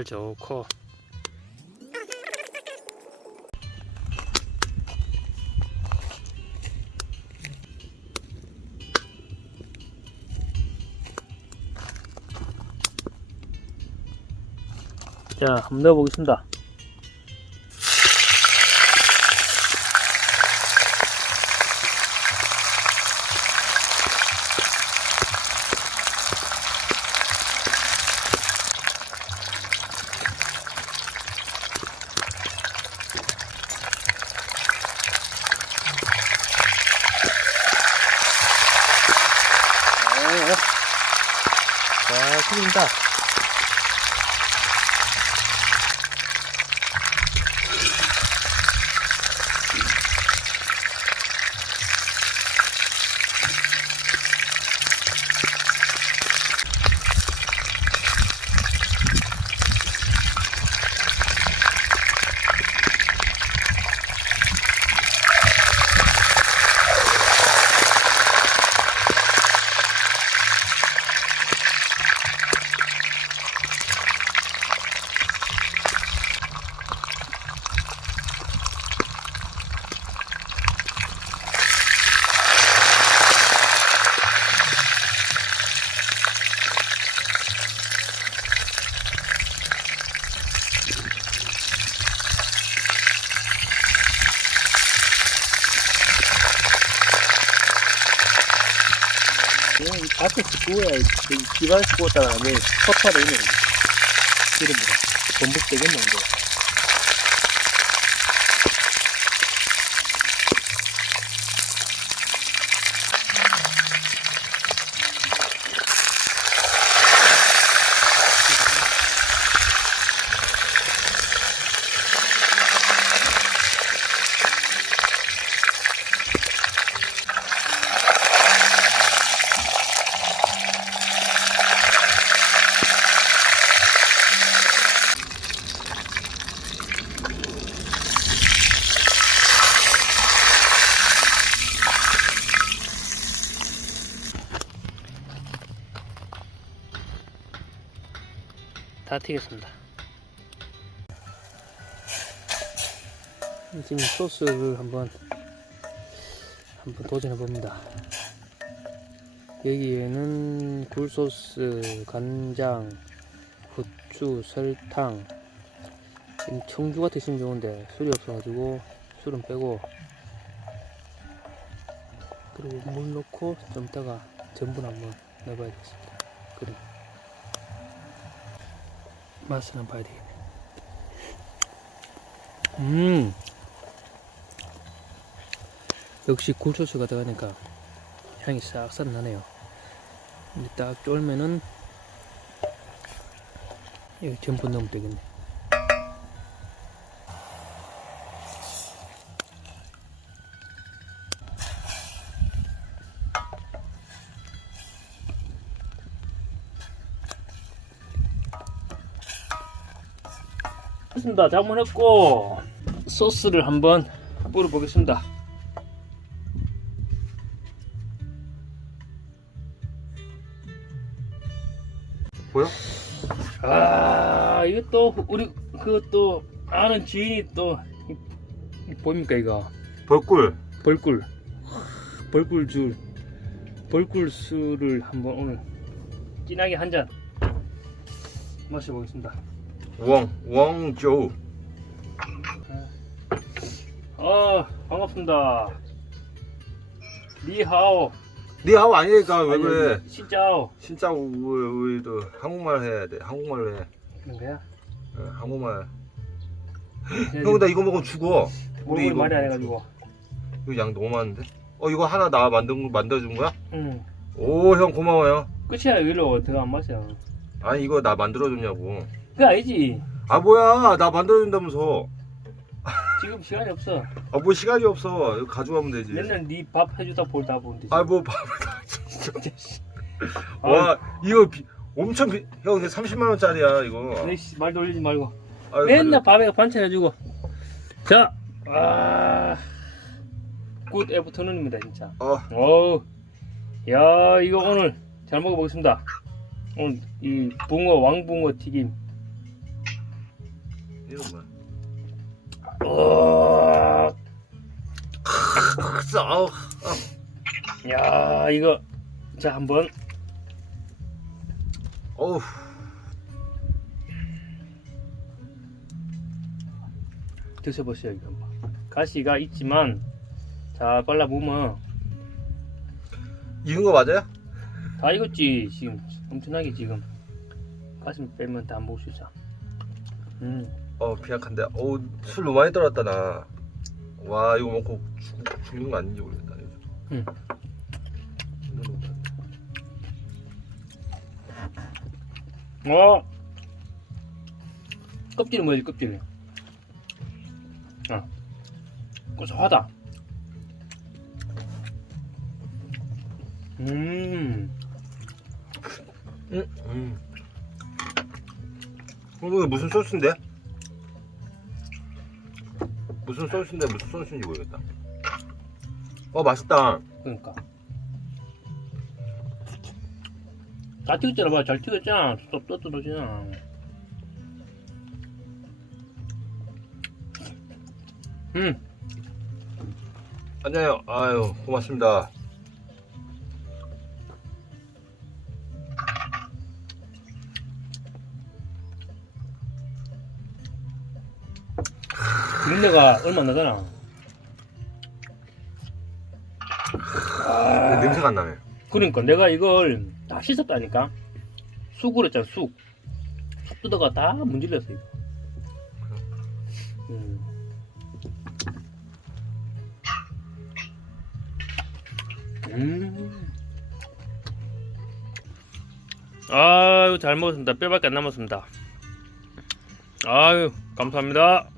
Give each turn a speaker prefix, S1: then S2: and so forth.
S1: 잘 좋고. 자 한번 넣어보겠습니다 네. 자튀 밭에서 구워야 이 집안에서 구웠다가 나중에 섭화되는 기름보다 전복 되겠네 이 다 튀겼습니다. 지금 소스를 한번 한번 도전해 봅니다. 여기에는 굴소스, 간장, 후추, 설탕. 지금 청주 같은 있으면 좋은데 술이 없어가지고 술은 빼고 그리고 물 넣고 좀 이따가 전분 한번 넣어봐야 되겠습니다. 그래. 맛을 한번 봐야 되겠네. 음. 역시 굴소스가 들어가니까 향이 싹싹 나네요. 근데 딱 쫄면은 여기 전분 넣으면 되겠네. 했습니다. 장문했고 소스를 한번 뿌려 보겠습니다.
S2: 보여?
S1: 아 이거 또 우리 그또 아는 지인이 또 보입니까 이거
S2: 벌꿀
S1: 벌꿀 벌꿀 줄 벌꿀 술을 한번 오늘 진하게 한 잔 마셔보겠습니다.
S2: 우엉 우엉조
S1: 아 반갑습니다. 니하오.
S2: 니하오 아니니까 왜
S1: 아니,
S2: 그래.
S1: 진짜
S2: 우리, 우리도 한국말 해야 돼 한국말로 해
S1: 그런 거야?
S2: 어, 한국말 형 나 이거 먹으면 죽어
S1: 우리
S2: 이거
S1: 말이 안 해가지고.
S2: 이거 양 너무 많은데 어 이거 하나 나 만든 만들어준 거야?
S1: 응.
S2: 오 형 고마워요
S1: 끝이야 일로 들어가 안 마셔.
S2: 아니 이거 나 만들어줬냐고
S1: 그게 아니지.
S2: 아 뭐야 나 만들어준다면서
S1: 지금 시간이 없어.
S2: 아 뭐 시간이 없어 이거 가져가면 되지
S1: 맨날 네 밥 해주다 볼다 보면 되지.
S2: 아뭐 밥을 다
S1: 아,
S2: 와 이거 비, 엄청 비, 형 이게 30만 원짜리야 이거
S1: 네, 씨, 말 돌리지 말고.
S2: 아유,
S1: 맨날 밥에 반찬 해주고. 자, 아, 굿 애프터눈입니다 진짜.
S2: 아
S1: 어우, 야 이거 오늘 잘 먹어보겠습니다. 오늘 이 붕어 왕붕어 튀김
S2: 이거 뭐야?
S1: 어,
S2: 아, 아우.
S1: 야 이거 자 한번
S2: 어우.
S1: 드셔보세요 이거 한번. 가시가 있지만 자 발라보면
S2: 익은 거 맞아요?
S1: 다 익었지 지금 엄청나게 지금 가슴 빼면 다 먹을 수 있어. 음.
S2: 어 비약한데 어우 술 너무 많이 떨었다 나. 와 이거 먹고 죽, 죽는 거 아닌지 모르겠다. 이거.
S1: 응. 어. 껍질은 뭐지 껍질은? 아. 고소하다. 음.
S2: 응. 음. 어, 이거 무슨 소스인데? 무슨 소스인데 무슨 소스인지 모르겠다. 어 맛있다.
S1: 그러니까. 다 튀겼잖아, 봐. 잘 튀겼잖아. 또 떠들어지잖아. 음.
S2: 안녕요. 아유 고맙습니다.
S1: 눈내가 얼마 안 나잖아. 아,
S2: 냄새가 안 나네.
S1: 그러니까 내가 이걸 다 씻었다니까. 쑥을 했잖아, 쑥. 쑥 뜯어가 다 문질렀어, 이거. 음. 음. 아유, 잘 먹었습니다. 뼈밖에 안 남았습니다. 아유, 감사합니다.